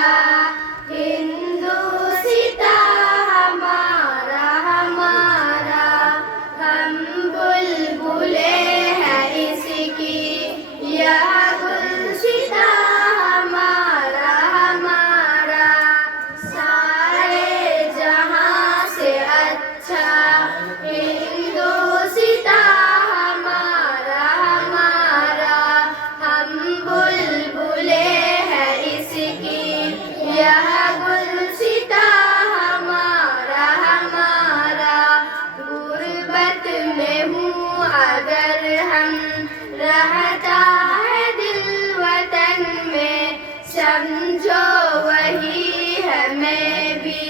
अच्छा हिंदुस्तां हमारा हमारा, हम बुलबुले हैं इसकी यह गुलशिता हमारा हमारा। सारे जहां से अच्छा हिंदुस्तां हमारा हमारा, हम बुलबुले हैं इसकी यह गुलशिता हमारा हमारा। गुर्बत में हूँ अगर हम, रहता है दिल वतन में, समझो वही है मैं भी,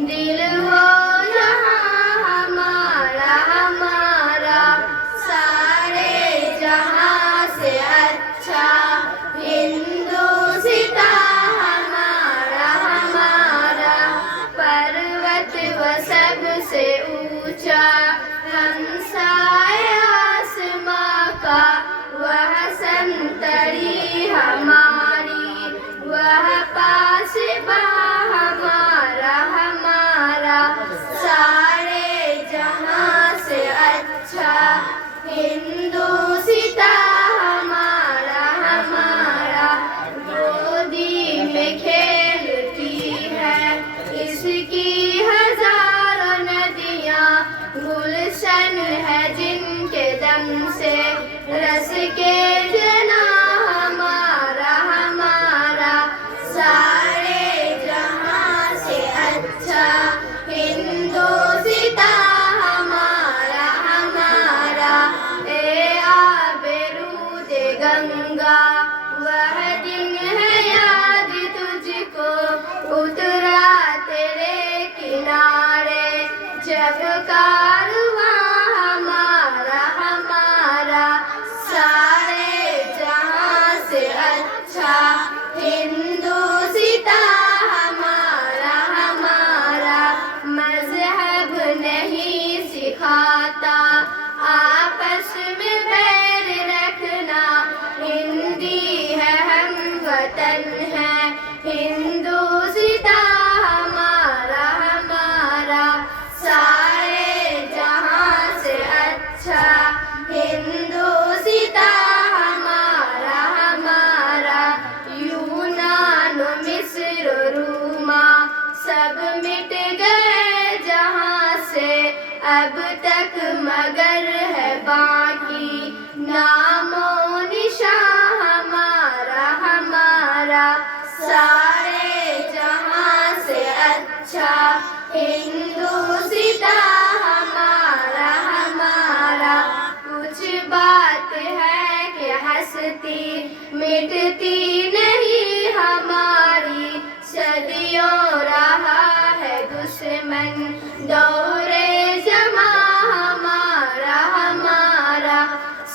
दिल वो यहाँ हमारा हमारा। सारे जहां से अच्छा हिंदुस्तां हमारा हमारा। पर्वत व सबसे ऊंचा हमसाए आसमां का, वह संतरी हमारी, वह पासबां हमारा हमारा। सारे जहां से अच्छा हिंदुस्तां हमारा हमारा। गोदी में खेलती है इसकी हजारों नदियां, गुलशन है जिनके दम से रस के जना हमारा हमारा। सारे जहां से अच्छा हिंदुस्तां हमारा हमारा। ए आबरूदे गंगा वह दिन है याद तुझको, उतरा तेरे किनारे जब कारवां हमारा हमारा। सारे जहां से अच्छा हिंदुस्तां हमारा हमारा। मजहब नहीं सिखाता आपस में बैर रखना, हिंदी है हम वतन है हिंदुस्तां हमारा हमारा। सारे जहां से अच्छा हिंदुस्तां हमारा हमारा। यूनान मिस्र रूमा सब मिट गए जहां से, अब तक मगर है बाकी नामो निशान हमारा हमारा। सारे जहां से अच्छा हिंदुस्तां हमारा हमारा। कुछ बात है कि हंसती मिटती नहीं हमारी, सदियों रहा है दुश्मन दौरे जमा हमारा हमारा।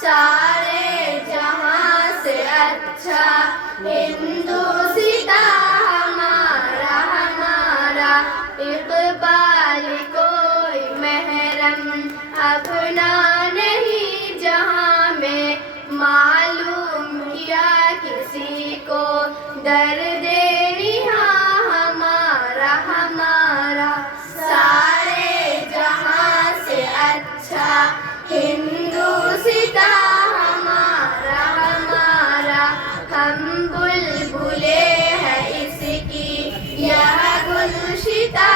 सारे जहां से अच्छा हिंदुस्तां हमारा हमारा। इक़बाल कोई महरम अपना नहीं जहां में, मालूम किया किसी को दर्द निहाँ हमारा हमारा। सारे जहां से अच्छा हिंदुस्तां हमारा हमारा, हम बुलबुले हैं इसकी यह गुलशिता